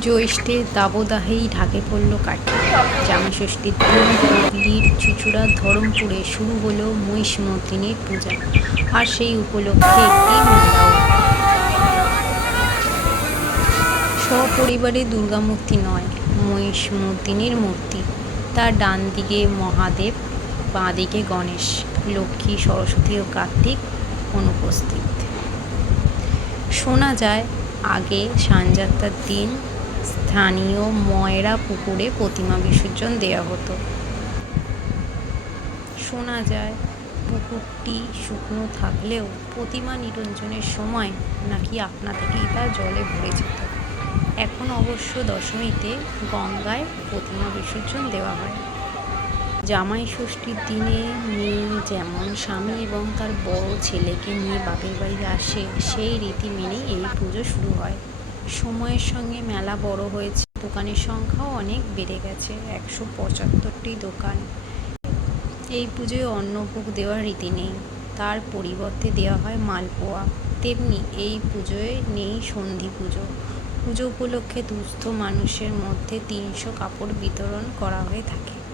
জ্যৈষ্ঠের দাবদাহেই ঢাকে পড়ল কাঠি। জামাষষ্ঠীর দিন হুগলির চুচুড়া ধরমপুরে শুরু হলো মহিষমর্দিনীর পূজা। আর সেই উপলক্ষে একটি মেলাও। সপরিবারে দুর্গামূর্তি নয় মহিষমর্দিনীর মূর্তি। তার ডান দিকে মহাদেব, বাঁ দিকে গণেশ, লক্ষ্মী, সরস্বতী ও কার্তিক অনুপস্থিত। শোনা যায়, আগে সানযাত্রার দিন স্থানীয় ময়রা পুকুরে প্রতিমা বিসর্জন দেওয়া হতো। শোনা যায়, পুকুরটি শুকনো থাকলেও প্রতিমা নিরঞ্জনের সময় নাকি আপনা থেকেই তা জলে ভরে যেত। এখন অবশ্য দশমীতে গঙ্গায় প্রতিমা বিসর্জন দেওয়া হয়। জামাই ষষ্ঠীর দিনে মেয়ে যেমন স্বামী এবং তার বড় ছেলেকে নিয়ে বাপের বাড়ি আসে, সেই রীতি মেনেই এই পুজো শুরু হয়। সময়ের সঙ্গে মেলা বড় হয়েছে। দোকানের সংখ্যাও অনেক বেড়ে গেছে। একশো পঁচাত্তরটি দোকান। এই পুজোয় অন্নভোগ দেওয়ার রীতি নেই। তার পরিবর্তে দেওয়া হয় মালপোয়া। তেমনি এই পুজোয় নেই সন্ধি পুজো। পুজো উপলক্ষে দুস্থ মানুষের মধ্যে তিনশো কাপড় বিতরণ করা হয়ে থাকে।